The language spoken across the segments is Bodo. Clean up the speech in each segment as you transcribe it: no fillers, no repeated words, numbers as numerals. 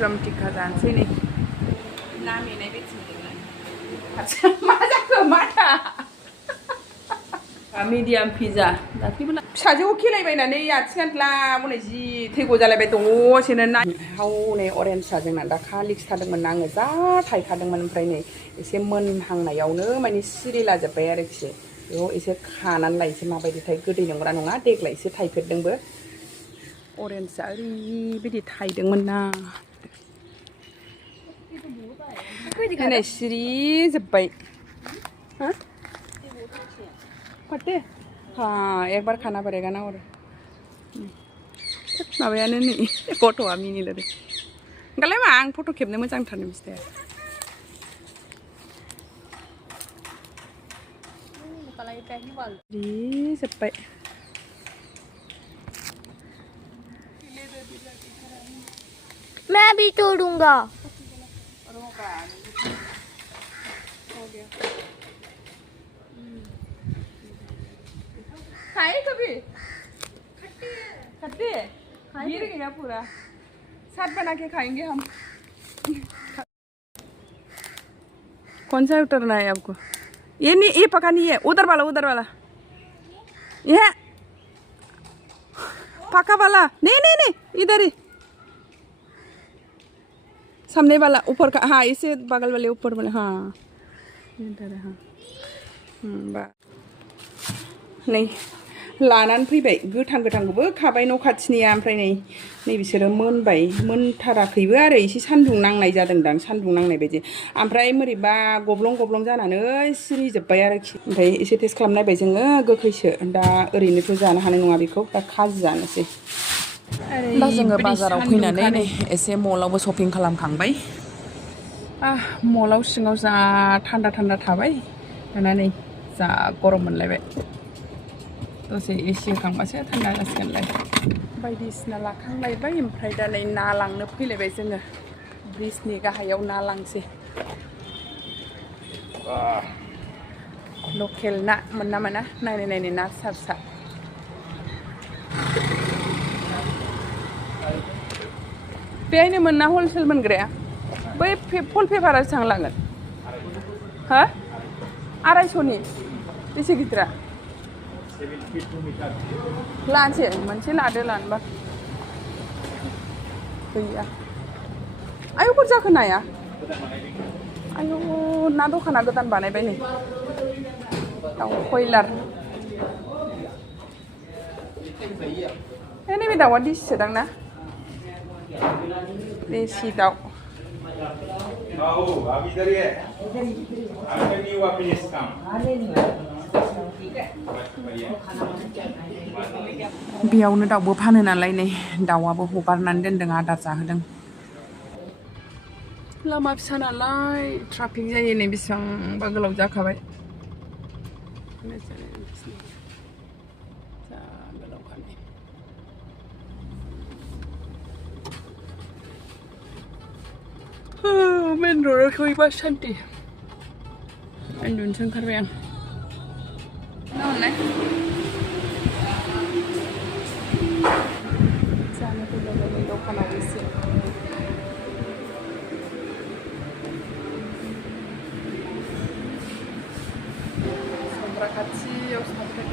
मासरुम टिक्का जानोसै नै ना मेनाय बायदिमोनलाय मा जाखो माथा मिडियाम पिज्जा दाख्लैबो फिसाजोखौ खेलायबायनानै आथिं आन्थला हनै जि थैग' जालायबाय दसेनो ना हनै अरेन्जआ जोंना दाखालि खिथादोंमोन आङो जा थायखादोंमोन ओमफ्राय नै एसे मोनहांनायावनो माने सिरिलाजोब्बाय आरोखि बेयाव एसे खानानै लायसै माबायदिथाय गोदै नंगौना नङा देग्लायसो थायफेरदोंबो अरेन्जआ ओरैबायदि थायदोंमोन ना नै सिरि जोब्बाय फटे हाँ एक बार खाना पड़ेगा ना और माबायानो नै गथ'आ मिनिलायदों ओंखायलाय मा आं फट' खेबनो मोजांथारनो बिस्ताया सिरि जोब्बाय मैं भी तोड़ूंगा खाए कभी खट्टे गिर गया पूरा साथ बना के खाएंगे हम कौन सा उतरना है आपको ये नहीं ये पका नहीं है उधर वाला ये पका वाला नहीं इधर ही सामने वाला ऊपर का हाँ इसे बगल वाले ऊपर वाले हाँ इधर हाँ नै लानानै फैबाय गोथांखौबो खाबाय न' खाथिनिया ओमफ्राय नै बिसोरो मोनबाय मोनथाराखैबो आरो एसे सान्दुं नांनाय जादोंदां सान्दुं नांनाय बायदि ओमफ्राय मोरैबा गब्लं जानानै सिरि जोब्बाय आरोखि ओमफ्राय एसे टेस्ट खालामनायबाय जोङो गोखैसो दा ओरैनोथ' जानो हानाय नङा बेखौ दा खाजि जानोसै दा जोङो बाजाराव फैनानै नै एसे मलावबो शपिं खालामखांबाय मलाव सिङाव जा थान्दा थाबाय दाना नै जा गरम मोनलायबाय दसे एसि होखांबासो थान्दा जासिगोनलाय बायदिसिना लाखांलायबाय ओमफ्राय दा नै ना लांनो फैलायबाय जोङो ब्रिजनि गाहायाव ना लांसै लकेल ना मोना मोना नायनाय ना फिसा बेहायनो मोना हलसेल मोनग्राया बै फुल पेपारा बेसेबां लागोन हो 250नि बेसे गिदिरा लानोसै मोनसे लादो लानोबा गैया आयौ बोरै जाखो नाया आयौ ना दखाना गोदान बानायबाय नै दाउ कयलार नैबे दाउआ दिसिसोदां ना देसि दाउ बेयावनो दाउबो फानो नालाय नै दाउआबो हगारनानै दोनदों आदार जाहोदों लामा फिसा नालाय ट्राफिक जायो नै बेसेबांबा गोलाव जाखाबाय मेन र'डआव सहैबा सान्ति उन्दुनोसो ओंखारबाय आं जानो फैलायबाय दखानाव एसे संग्रा खाथियाव साबथाय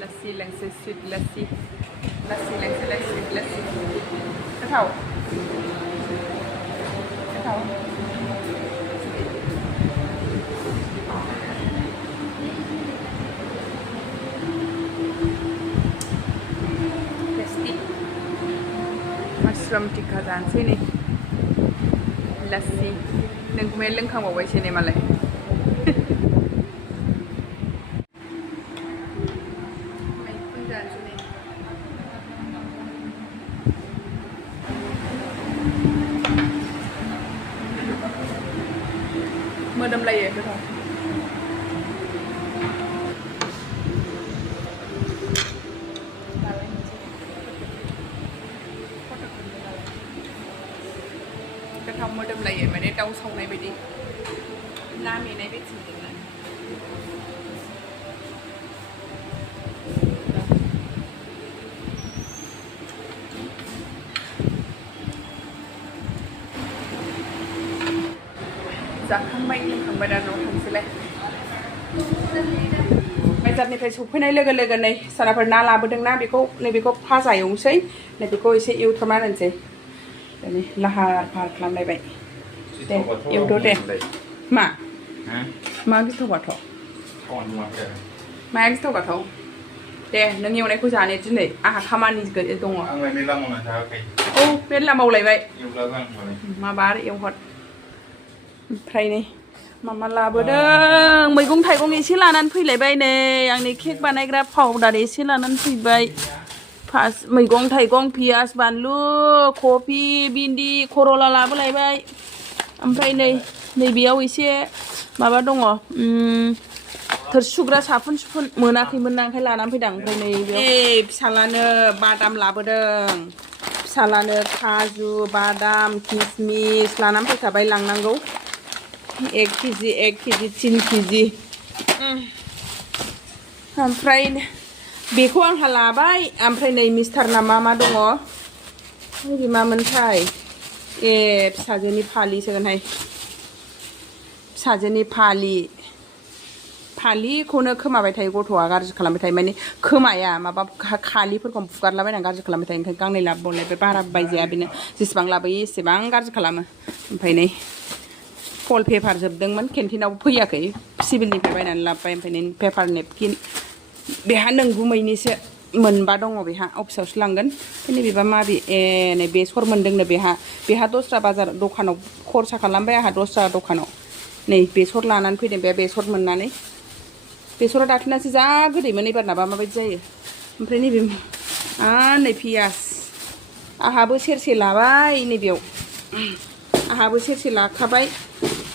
लासि लोंसै स्विट लासि गोथाव टेस्टि मासरुम टिक्का जानोसै नै लासि नोंखौहाय लोंखांबावबायसो नै मालाय मोदोमलायो गोथाव गोथाव मोदोमलायो माने दाउ सावनाय बायदि ना मेनाय बायदि मोनदोंना जाखांबाय लोंखांबाय दा न'आव थांसैलाय बाजारनिफ्राय सफैनाय लोगो लोगो नै साराफोर ना लाबोदोंना नैबेखौ फाजा एवनोसै नैबेखौ एसे एवथ्रमना होनोसै लाहार फाहार खालामलायबाय दे एवद' दे मा गिथाव बाथाव माया गिथाव बाथाव दे नों एवनायखौ जानो दिनै आंहा खामानि दङ आंलाय मेला मावना जायाखै औ मेरला मावलायबाय माबा आरो एवहर ओमफ्राय नै मामा लाबोदों मैगं थाइगं एसे लानानै फैलायबाय नै आंनि केक बानायग्रा पाउडार एसे लानानै फैबाय मैगं थाइगं पियास बानलु कफि भिन्दि खरला लाबोलायबाय ओमफ्राय नैबेयाव एसे माबा दङ थोरसि सुग्रा साफुन मोनाखैमोन ना ओंखायनो लानानै फैदों ओमफ्राय नैबेयाव फिसालानो बादाम लाबोदों फिसालानो काजु बादाम किसमिस लानानै फैखाबाय लांनांगौ 1 केजि 3 केजि ओमफ्राय बेखौ आंहा लाबाय ओमफ्राय नै मिस्टारना मा दङ बे मामोनथाय फिसाजोनि फालिसोगोनहाय फिसाजोनि फालिखौनो खोमाबाय थायो गथ'आ गाज्रि खालामबाय थायो माने खोमाया माबा खालिफोरखौ फुगारलाबायनानै गाज्रि खालामबाय थायो ओंखायनो गांनै लाबोबावलायबाय बारा बायजाया बेनो जेसेबां लाबोयो एसेबां गाज्रि खालामो ओमफ्राय नै फल पेपार जोबदोंमोन केन्टिनावबो फैयाखै सिभिलनिफ्राय बायनानै लाबोबाय ओमफ्राय नै पेपार नेपकिन बेहा नोंगुमैनिसो मोनबा दङ बेहा अफिसावसो लांगोन ओमफ्राय बेबा माबे नै बेसर मोनदोंनो बेहा दस्रा बाजार दखानाव खरसा खालामबाय आंहा दस्रा दखानाव नै बेसर लानानै फैदों बे बेसर मोननानै बेसरा दाख्लिनासो जा गोदैमोन एबारनाबा माबायदि जायो ओमफ्राय नैबे नै पियास आंहाबो सेरसे लाबाय नैबेयाव आंहाबो सेरसे लाखाबाय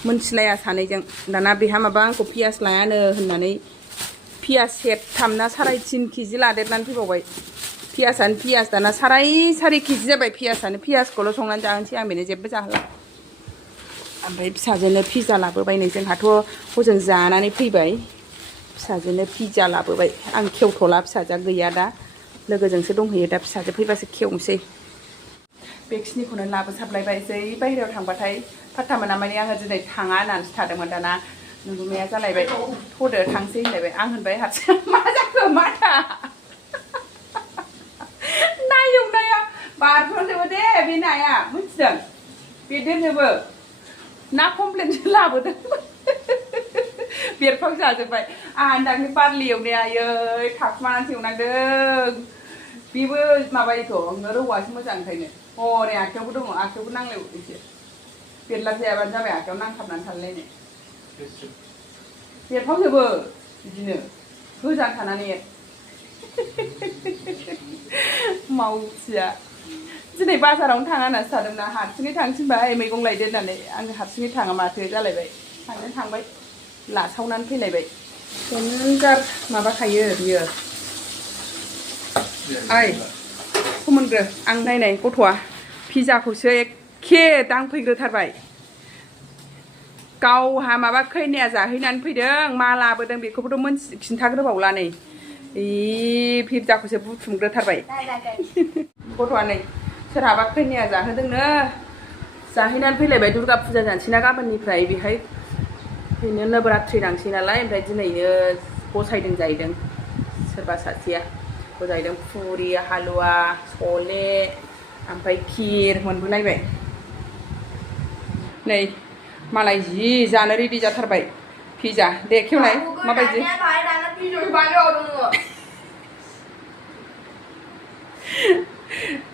मोनथिलाया सानैजों दाना बेहा माबा आंखौ पियास लायानो होननानै पियास सेरथाम ना 3.5 केजि लादेरनानै फैबावबाय पियासानो पियास दाना 4.5 केजि जाबाय पियासखौल' संनानै जाहोनोसै आं बेनो जेबो जाहोला ओमफ्राय फिसाजोनो पिज्जा लाबोबाय नै जोंहाथ' हजों जानानै फैबाय फिसाजोनो पिज्जा लाबोबाय आं खेवथ'ला फिसाजोआ गैया दा लोगोजोंसो दंहैयो दा फिसाजो फैबासो खेवनोसै बेखिनिखौनो लाबोसाबलायबाय जै बाहेरायाव थांबाथाय फात्ता मोना माने आङो दिनै थाङा होननानैसो थादोंमोन दाना नोंगुमैया जालायबाय थ'दो थांसै होनलायबाय आं होनबाय हारसिं मा जाखो माथा ना एवनाया बारफ्रावजोबो दे बे नाया मिथिदों बेदेरजोबो ना कमप्लेनसो लाबोदों बेरफाव जाजोब्बाय आंहा दाख्लै बारलि एवनाया आयै थाखुमानानैसो एवनांदों बेबो माबायोथ' रौआसो मोजां ओंखायनो हनै आखायावबो दङ आखायावबो नांलायबावो एसे बेरला जायाबानो जाबाय आखायाव नांथाबनानै थालायलायनाय बेरफावजोबो बिदिनो गोजान थानानै मावथिया दिनै बाजारावनो थाङा होननासो थादोंना हारसिङै थांसिनबाय मैगं लायदो होननानै आङो हारसिङै थाङा माथो जालायबाय थांबाय लासावनानै फैलायबाय देनजार माबाखायो बियो ओइ फोमोनग्रो आं नायनाय गथ'आ पिज्जाखौसो एखे दांफैग्रोथारबाय गावहा माबा खैनाया जाहैनानै फैदों मा लाबोदों बेखौबोथ' खिन्थाग्रोबावला नै पिज्जाखौसो बुथुमग्रोथारबाय गथ'आ नै सोरहाबा खैनाया जाहोदोंनो जाहैनानै फैलायबाय दुर्गा फुजा जानोसैना गाबोननिफ्राय बेहाय बेनो नबरात्रि नांसै नालाय ओमफ्राय दिनैनो बसायदों जाहैदों सोरबा सासेया बसायदों फुरि हालुवा सले ओमफ्राय खिर मोनबोलायबाय नै मालाय जि जानो रेडि जाथारबाय पिज्जा दे खेवनाय माबायदि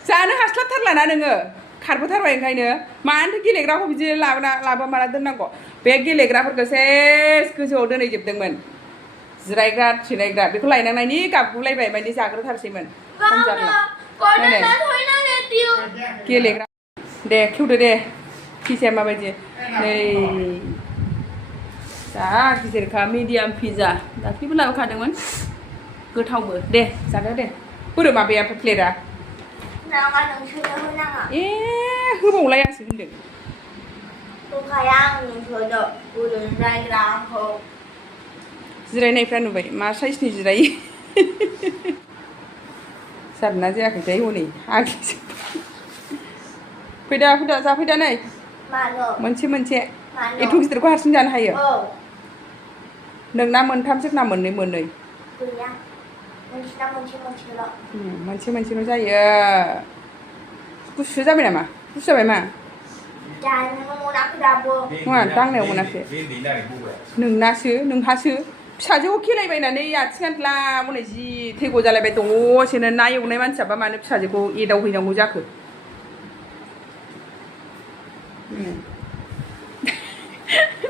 जानो हास्लाबथारलाना नोङो खारबोथारबाय ओंखायनो मानोथो गेलेग्राखौ बिदि लाबोआ माला दोननांगौ बे गेलेग्राफोरखौ सेस गोजौआव दोनहैजोबदोंमोन जिरायग्रा थिरायग्रा बेखौ लायनांनायनि गाबगुलायबाय माने जाग्रोथारसैमोन गेलेग्रा दे खेवदो दे पिज्जाया माबायदि नै जा गिदिरखा मिडियाम पिज्जा दाख्लैबो लाबोखादोंमोन गोथावबो दे जादो दे बोरो माबाया प्लेटआ होबावलायासो होनदों जिरायनायफ्रा नुबाय मा साइसनि जिरायो जादोंना जायाखैथाय हनै आगेजों फैदा जाफैदा नै मोनसे एथ' गिदिरखौ हारसिं जानो हायो नोंना मोनथामसो ना मोननै मोननै गैया मोनसेना मोनसेल' मोनसे मोनसेल' जायो गुसु जाबाय नामा गुसु जाबाय मा जानो मोनाखै दाबो नङा दांनायाव मोनाखै नोंनासो नोंहासो फिसाजोखौ खेलायबायनानै आथिं आन्थला हनै जि थैग' जालायबाय दसेनो ना एवनाय मानसियाबा मानो फिसाजोखौ एदावहैनांगौ जाखो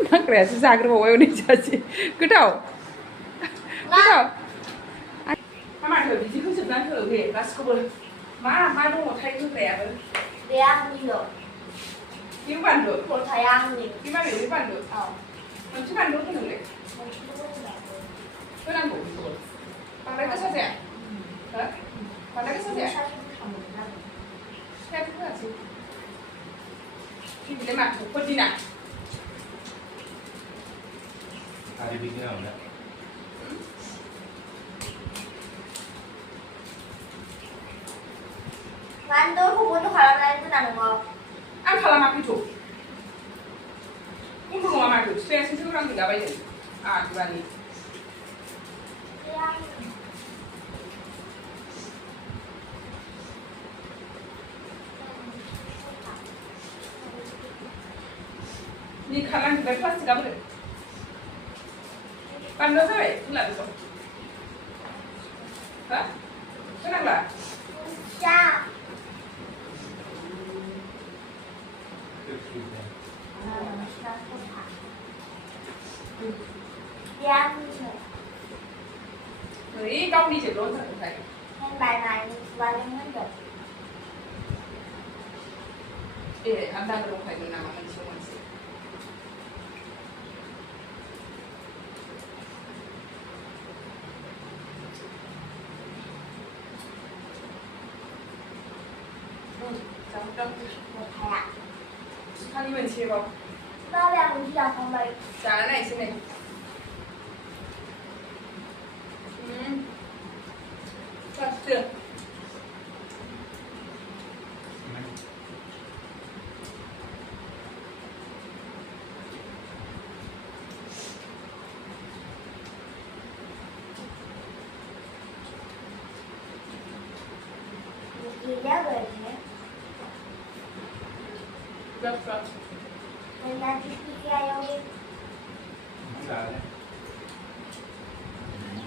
नांग्रायासो जाग्रोबावबाय हनै सासे गोथाव गोथाव माथो बिदि होजोबनानै हो बे गासिखौबो मा मा दङथाय होग्रायाबो बे आंनिल' बे बानलु खलथाया आंनि बे माबे बे बानलु मोनसे बानलु होनांगौलै होनांगौ बेखौबो बांद्राय गोसा जाया हो बांद्राय गोसा जाया फिथाइयाथ' होआसै बिलाय माथो फदिना Hari bikin apa? 만두 후보도 갈아놔야 되는 거. आं खालामाखैथ' गथ' नङा माथो फिफायासो होग्रांहैलाबायदों आदुवानि नि खालामजोब्बाय प्लास्टिकआ बोरो बानलुआ जाबाय होनला बेखौ हो होनांला 자. ओइ गावनि जेबो होनथारगोनथाय bài này và lên hết rồi. ए आलदा दंखायोमोन नामा मोनसेयाव मोनसे खालि मोनसेबाव Ba là mình chỉ làm phòng bày. जाना नायसै नै जासिगोन Gì đó về nhé. जासिगोन Mình đang đi ra đâu đi.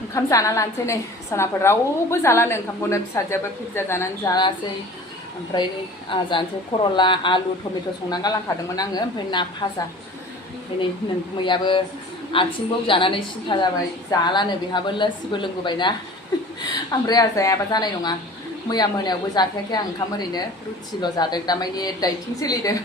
ओंखाम जाना लानोसै नै सानाफोर रावबो जालानो ओंखामखौनो फिसाजोआबो पिज्जा जानानै जालासै ओमफ्राय जानोसै करला आलु टमेट' संना गालांखादोंमोन आङो ओमफ्राय ना भाजा ओमफ्राय नै मैयाबो आथिंबो जानानै सिन्था जाबाय जालानो बेहाबो लस्सिबो लोंबोबायना ओमफ्राय आहा जायाबा जानाय नङा मैया मोनायावबो जाखायाखै आं ओंखाम ओरैनो रुटिल' जादों दामानि डाइटिं सोलिदों